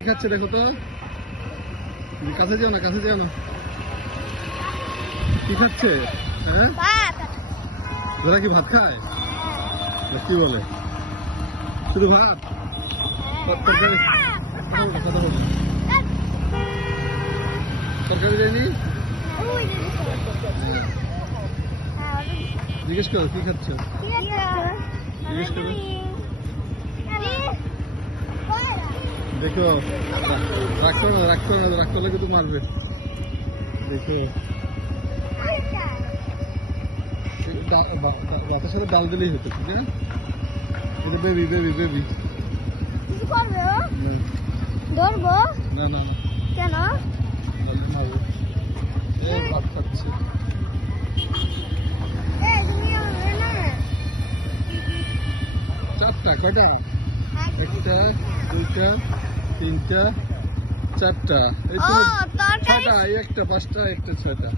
খাচ্ছে দেখো তো। কাছে যাও না কাছে যাও না। কি খাচ্ছে? হ্যাঁ? ওরা কি ভাত খায়? কি বলে? শুধু ভাত? তরকারি? কথা বলো। তরকারি দেয়নি? হ্যাঁ জিজ্ঞেস করো কি খাচ্ছ? জিজ্ঞেস করো। দেখো না রাগ করো না রাগ করলে কিন্তু মারবে। দেখো। এই ডা- বা- বা- ভাতের সাথে ডাল দিলেই হতো ঠিক আছে? এটা বেবি বেবি বেবি ধরবো? না না কেন? না? চারটা কয়টা? একটা দুইটা তিনটা চারটা। এই তো ছটা একটা পাঁচটা একটা ছয়টা।